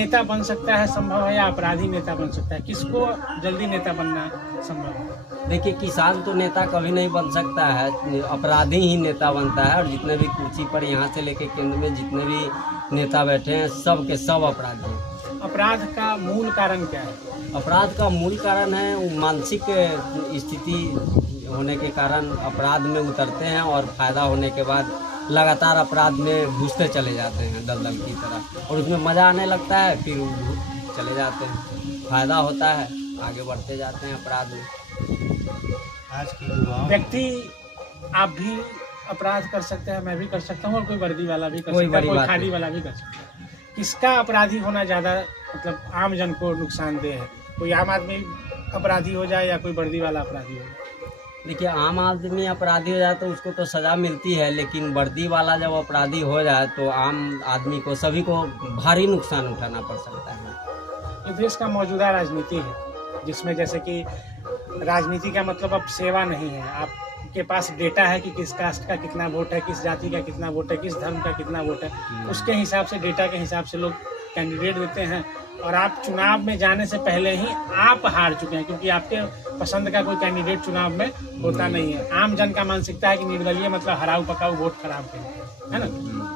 नेता बन सकता है संभव है या अपराधी नेता बन सकता है? किसको जल्दी नेता बनना संभव है? देखिए, किसान तो नेता कभी नहीं बन सकता है, अपराधी ही नेता बनता है। और जितने भी कुर्सी पर यहाँ से लेके केंद्र में जितने भी नेता बैठे हैं, सब के सब अपराधी हैं। अपराध का मूल कारण क्या है? अपराध का मूल कारण है मानसिक स्थिति होने के कारण अपराध में उतरते हैं, और फायदा होने के बाद लगातार अपराध में घुसते चले जाते हैं दलदल की तरह, और उसमें मज़ा आने लगता है, फिर चले जाते हैं, फायदा होता है, आगे बढ़ते जाते हैं अपराध में। आज के युवाओं व्यक्ति आप भी अपराध कर सकते हैं, मैं भी कर सकता हूँ, और कोई वर्दी वाला भी कर कोई सकता है, बड़ी कोई बात खादी नहीं। वाला भी कर सकता है। किसका अपराधी होना ज़्यादा मतलब आम जन को नुकसानदेह है? कोई आम आदमी अपराधी हो जाए या कोई वर्दी वाला अपराधी हो जाए? देखिए, आम आदमी अपराधी हो जाए तो उसको तो सज़ा मिलती है, लेकिन वर्दी वाला जब अपराधी हो जाए तो आम आदमी को, सभी को भारी नुकसान उठाना पड़ सकता है। ये देश का मौजूदा राजनीति है, जिसमें जैसे कि राजनीति का मतलब अब सेवा नहीं है। आपके पास डेटा है कि किस कास्ट का कितना वोट है, किस जाति का कितना वोट है, किस धर्म का कितना वोट है, उसके हिसाब से, डेटा के हिसाब से लोग कैंडिडेट देते हैं, और आप चुनाव में जाने से पहले ही आप हार चुके हैं, क्योंकि आपके पसंद का कोई कैंडिडेट चुनाव में होता नहीं है। आम जन का मानसिकता है कि निर्दलीय मतलब हराऊ पकाऊ वोट खराब करें, है ना?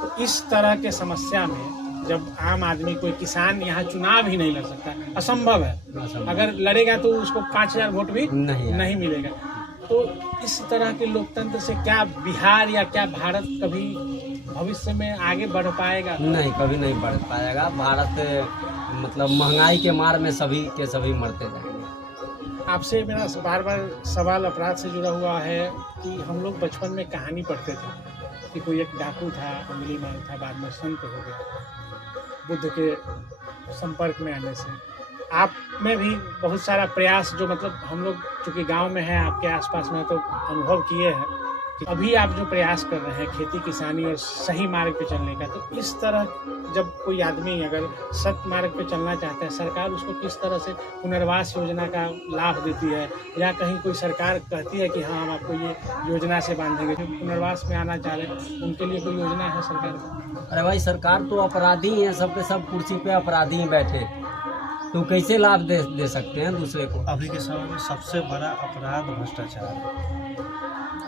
तो इस तरह के समस्या में जब आम आदमी, कोई किसान यहाँ चुनाव ही नहीं लड़ सकता, असंभव है। अगर लड़ेगा तो उसको 5000 वोट भी नहीं मिलेगा। तो इस तरह के लोकतंत्र से क्या बिहार या क्या भारत कभी भविष्य में आगे बढ़ पाएगा? नहीं, कभी नहीं बढ़ पाएगा। भारत मतलब महंगाई के मार में सभी के सभी मरते जाएंगे। आपसे मेरा बार बार सवाल अपराध से जुड़ा हुआ है कि हम लोग बचपन में कहानी पढ़ते थे कि कोई एक डाकू था, उंगली मार था, बाद में संत हो गया बुद्ध के संपर्क में आने से। आप में भी बहुत सारा प्रयास, जो मतलब हम लोग चूँकि गांव में है, आपके आसपास में, तो अनुभव किए हैं कि अभी आप जो प्रयास कर रहे हैं खेती किसानी और सही मार्ग पे चलने का, तो इस तरह जब कोई आदमी अगर सत मार्ग पे चलना चाहता है, सरकार उसको किस तरह से पुनर्वास योजना का लाभ देती है, या कहीं कोई सरकार कहती है कि हाँ हम आपको ये योजना से बांधेंगे? जो पुनर्वास में आना चाह रहे हैं उनके लिए कोई योजना है सरकार की? अरे भाई, सरकार तो अपराधी ही है, सबके सब कुर्सी पे अपराधी ही बैठे, तो कैसे लाभ दे सकते हैं दूसरे को? अभी के समय में सबसे बड़ा अपराध भ्रष्टाचार है।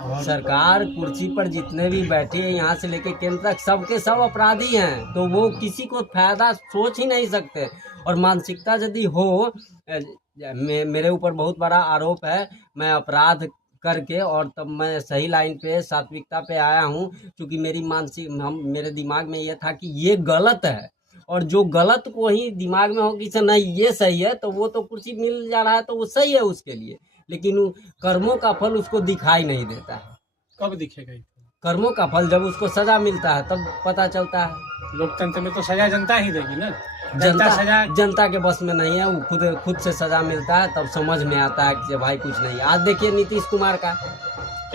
और सरकार कुर्सी पर जितने भी बैठे हैं, यहाँ से लेके केंद्र तक, सबके सब अपराधी हैं, तो वो किसी को फायदा सोच ही नहीं सकते। और मानसिकता यदि हो, मेरे ऊपर बहुत बड़ा आरोप है, मैं अपराध करके और तब मैं सही लाइन पे, सात्विकता पे आया हूँ, क्योंकि मेरे दिमाग में ये था कि ये गलत है, और जो गलत को ही दिमाग में हो कि नहीं ये सही है, तो वो तो कुर्सी मिल जा रहा है तो वो सही है उसके लिए, लेकिन कर्मों का फल उसको दिखाई नहीं देता है। कब दिखेगा? कर्मों का फल जब उसको सजा मिलता है तब पता चलता है। लोकतंत्र में तो सजा जनता ही देगी ना। जनता के बस में नहीं है, वो खुद से सजा मिलता है, तब समझ में आता है कि भाई कुछ नहीं। आज देखिए नीतीश कुमार का,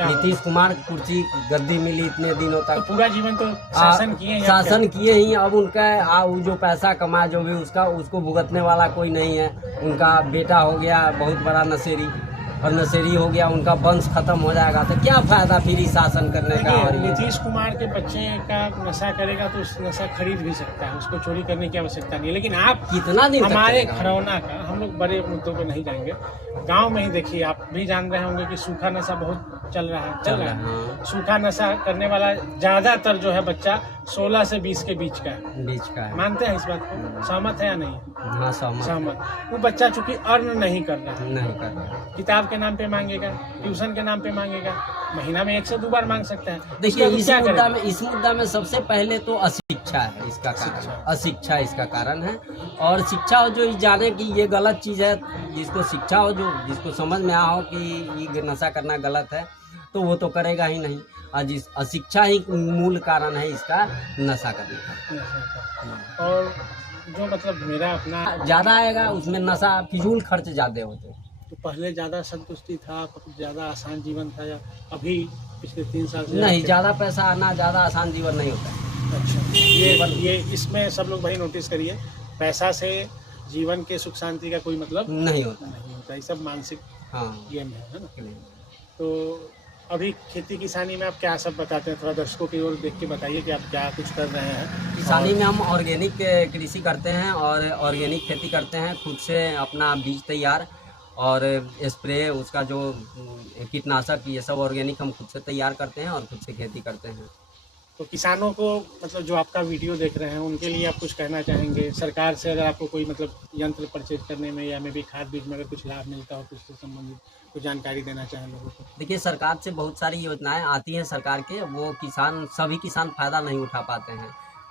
नीतीश कुमार कुर्सी गद्दी मिली इतने दिनों तक, तो पूरा जीवन तो शासन किए ही। अब उनका वो जो पैसा कमा, जो भी उसको भुगतने वाला कोई नहीं है। उनका बेटा हो गया बहुत बड़ा नशेरी, और नशेरी हो गया, उनका वंश खत्म हो जाएगा, तो क्या फायदा फिर शासन करने का? और नीतीश कुमार के बच्चे का नशा करेगा तो नशा खरीद भी सकता है, उसको चोरी करने की आवश्यकता नहीं है। लेकिन आप कितना दिन हमारे खरौना का, हम लोग बड़े मुद्दों पे नहीं जाएंगे, गांव में ही देखिए, आप भी जान रहे होंगे कि सूखा नशा बहुत चल रहा है। हाँ। सूखा नशा करने वाला ज्यादातर जो है बच्चा 16 से 20 के बीच का है। मानते हैं इस बात को? सहमत है या नहीं? हाँ, सहमत। वो बच्चा चूंकि अर्न नहीं कर रहा है, किताब के नाम पे मांगेगा, ट्यूशन के नाम पे मांगेगा, महीना में 1 से 2 बार मांग सकता है। देखिए, इस मुद्दा में सबसे पहले तो अशिक्षा है इसका कारण, अशिक्षा इसका कारण है। और शिक्षा हो जो जाने कि ये गलत चीज़ है, जिसको शिक्षा हो, जो जिसको समझ में आ हो कि ये नशा करना गलत है, तो वो तो करेगा ही नहीं। आज अशिक्षा ही मूल कारण है इसका नशा करने का। और जो मतलब मेरा अपना ज़्यादा आएगा उसमें, नशा फिजूल खर्च ज़्यादा होते। तो पहले ज़्यादा संतुष्टि था, ज़्यादा आसान जीवन था, या अभी पिछले 3 साल से? नहीं, ज़्यादा पैसा आना ज़्यादा आसान जीवन नहीं होता है। अच्छा, ये इसमें सब लोग भाई नोटिस करिए, पैसा से जीवन के सुख शांति का कोई मतलब नहीं होता। ये सब मानसिक गेम है ना। तो अभी खेती किसानी में आप क्या सब बताते हैं, थोड़ा दर्शकों की ओर देख के बताइए कि आप क्या कुछ कर रहे हैं। किसानी में हम ऑर्गेनिक कृषि करते हैं और ऑर्गेनिक खेती करते हैं, खुद से अपना बीज तैयार और स्प्रे, उसका जो कीटनाशक, ये सब ऑर्गेनिक हम खुद से तैयार करते हैं और खुद से खेती करते हैं। तो किसानों को मतलब जो आपका वीडियो देख रहे हैं उनके लिए आप कुछ कहना चाहेंगे? सरकार से अगर आपको कोई मतलब यंत्र परचेज करने में या में भी खाद बीज में अगर कुछ लाभ मिलता हो, कुछ से संबंधित कुछ जानकारी देना चाहें लोगों को? देखिए, सरकार से बहुत सारी योजनाएं आती हैं सरकार के, वो सभी किसान फ़ायदा नहीं उठा पाते हैं।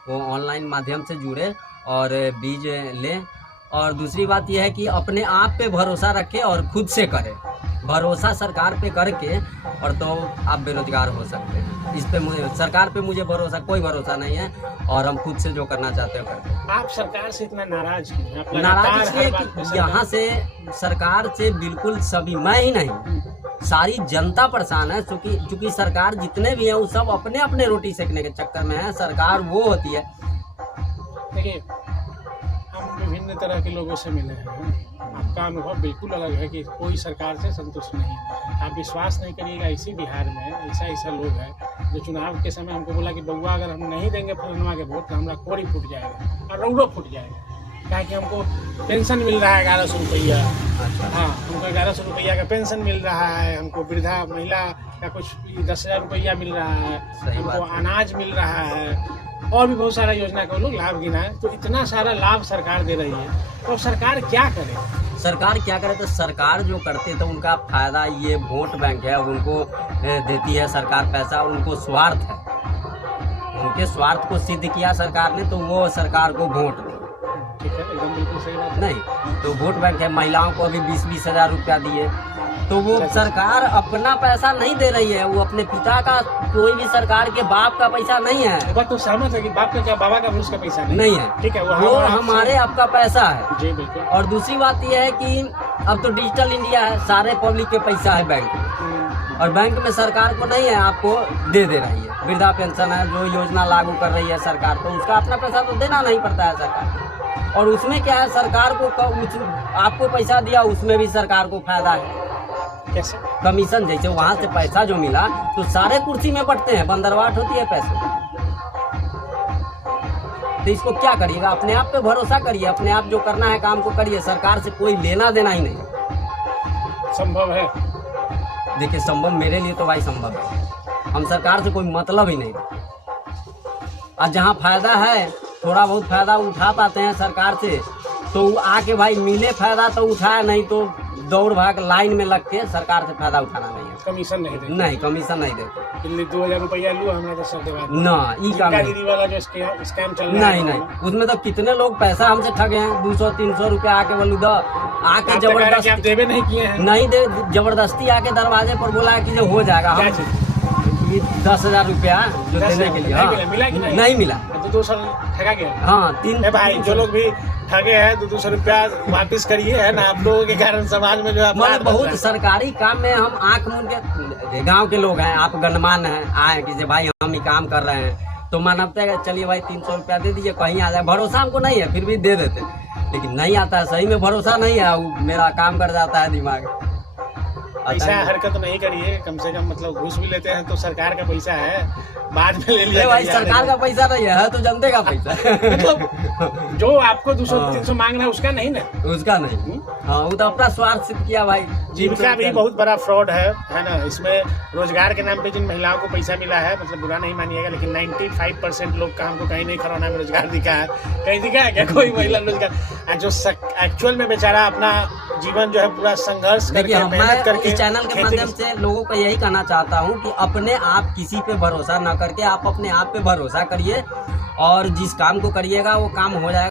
वो ऑनलाइन माध्यम से जुड़े और बीज लें। और दूसरी बात यह है कि अपने आप पे भरोसा रखें और खुद से करें। भरोसा सरकार पे करके और तो आप बेरोजगार हो सकते हैं। इस पे सरकार पे मुझे कोई भरोसा नहीं है और हम खुद से जो करना चाहते हैं करते हैं। आप सरकार से इतना नाराज क्यों हैं? आप नाराज लगातार इसलिए हर बात पे कि यहाँ से सरकार से बिल्कुल सभी, मैं ही नहीं, सारी जनता परेशान है। चूंकि सरकार जितने भी हैं वो सब अपने अपने रोटी सेकने के चक्कर में है। सरकार वो होती है। देखिए, हम विभिन्न तरह के लोगों से मिले हैं, आपका अनुभव बिल्कुल अलग है कि कोई सरकार से संतुष्ट नहीं है। आप विश्वास नहीं करिएगा, इसी बिहार में ऐसा लोग हैं जो चुनाव के समय हमको बोला कि बउआ अगर हम नहीं देंगे फलनवा के वोट तो हमारा कोरी फूट जाएगा और रौड़ो फूट जाएगा। क्या कि हमको पेंशन मिल रहा है 1100 रुपया। हाँ, हमको 1100 रुपया का पेंशन मिल रहा है। हमको वृद्धा महिला का कुछ 10,000 रुपया मिल रहा है। हमको अनाज मिल रहा है और भी बहुत सारा योजना का लोग लाभ गिना है। तो इतना सारा लाभ सरकार दे रही है, तो सरकार क्या करे? सरकार क्या करे? तो सरकार जो करते तो उनका फायदा, ये वोट बैंक है, उनको देती है सरकार पैसा। उनको स्वार्थ है, उनके स्वार्थ को सिद्ध किया सरकार ने, तो वो सरकार को वोट दे। ठीक है, एकदम बिल्कुल सही बात है। नहीं तो वोट बैंक है। महिलाओं को अभी 20-20 हज़ार रुपया दिए, तो वो सरकार अपना पैसा नहीं दे रही है, वो अपने पिता का, कोई भी सरकार के बाप का पैसा नहीं है। बात तो सहमत है कि बाप का क्या, बाबा का भी उसका पैसा नहीं है। ठीक है, वो हमारे आपका पैसा है। जी बिल्कुल। और दूसरी बात यह है कि अब तो डिजिटल इंडिया है, सारे पब्लिक के पैसा है बैंक में, और बैंक में सरकार को नहीं है, आपको दे रही है। वृद्धा पेंशन है, जो योजना लागू कर रही है सरकार, तो उसका अपना पैसा तो देना नहीं पड़ता है सरकार। और उसमें क्या है, सरकार को आपको पैसा दिया, उसमें भी सरकार को फायदा है। कैसे? कमीशन, जैसे वहाँ से पैसा जो मिला तो सारे कुर्सी में बंटते हैं, बंदरवाट होती है पैसे। तो इसको क्या करिएगा? अपने आप पे भरोसा करिए, अपने आप जो करना है काम को करिए। सरकार से कोई लेना देना ही नहीं। संभव है? देखिए, संभव मेरे लिए तो भाई संभव है। हम सरकार से कोई मतलब ही नहीं। और जहाँ फायदा है, थोड़ा बहुत फायदा उठा पाते हैं सरकार से, तो आके भाई मिले फायदा तो उठाया, नहीं तो दौड़ भाग लाइन में लग के सरकार से फायदा उठाना नहीं है। कमीशन नहीं देते? नहीं, कमीशन नहीं देते। दिल्ली 2000 रुपया लू, हमारा तो सब देगा ना, ई काम नहीं। दीदी वाला जो स्कैम चल रहा है, नहीं, उसमें तो कितने लोग पैसा हमसे ठगे हैं। 200-300 रुपया आके बोलू दो, आके जबरदस्ती, आप देवे नहीं किए हैं? नहीं दे, जबरदस्ती आके दरवाजे पर बोला कि जो हो जाएगा। क्या हम चीज? 10,000 रुपया जो देने के लिए, हाँ, मिला कि नहीं मिला। तो 200 ठगा गया। हाँ, 3 भाई जो लोग भी ठगे हैं तो 200 रुपया वापिस करिए, है ना। आप लोगों के कारण समाज में जो मतलब बहुत सरकारी काम में हम आंख मूंद के, गांव के लोग हैं, आप गणमान्य हैं, आए कि भाई हम ही काम कर रहे हैं, तो मानवता है, चलिए भाई 300 रुपया दे दीजिए, कहीं आ जाए। भरोसा हमको नहीं है, फिर भी दे देते, लेकिन नहीं आता है, सही में भरोसा नहीं है, मेरा काम कर जाता है दिमाग। ऐसा हरकत नहीं करिए, कम से कम मतलब घूस भी लेते हैं तो सरकार का पैसा है, बाद में ले लिया। भाई सरकार का पैसा नहीं है, तो जनते का पैसा है। मतलब जो आपको 200-300 मांग रहा है उसका नहीं ना, उसका नहीं। हाँ, वो तो अपना स्वार्थ सिद्ध किया भाई। जीविका भी बहुत बड़ा फ्रॉड है ना। इसमें रोजगार के नाम पे जिन महिलाओं को पैसा मिला है, मतलब बुरा नहीं मानिएगा, लेकिन 95% लोग का हमको कहीं नहीं खरौना में रोजगार दिखा है। कहीं दिखा है क्या कोई महिला रोजगार? जो एक्चुअल में बेचारा अपना जीवन जो है पूरा संघर्ष करके, मेहनत करके। इस चैनल के माध्यम से लोगों को यही कहना चाहता हूँ कि अपने आप किसी पे भरोसा न करके आप अपने आप पे भरोसा करिए, और जिस काम को करिएगा वो काम हो जाएगा।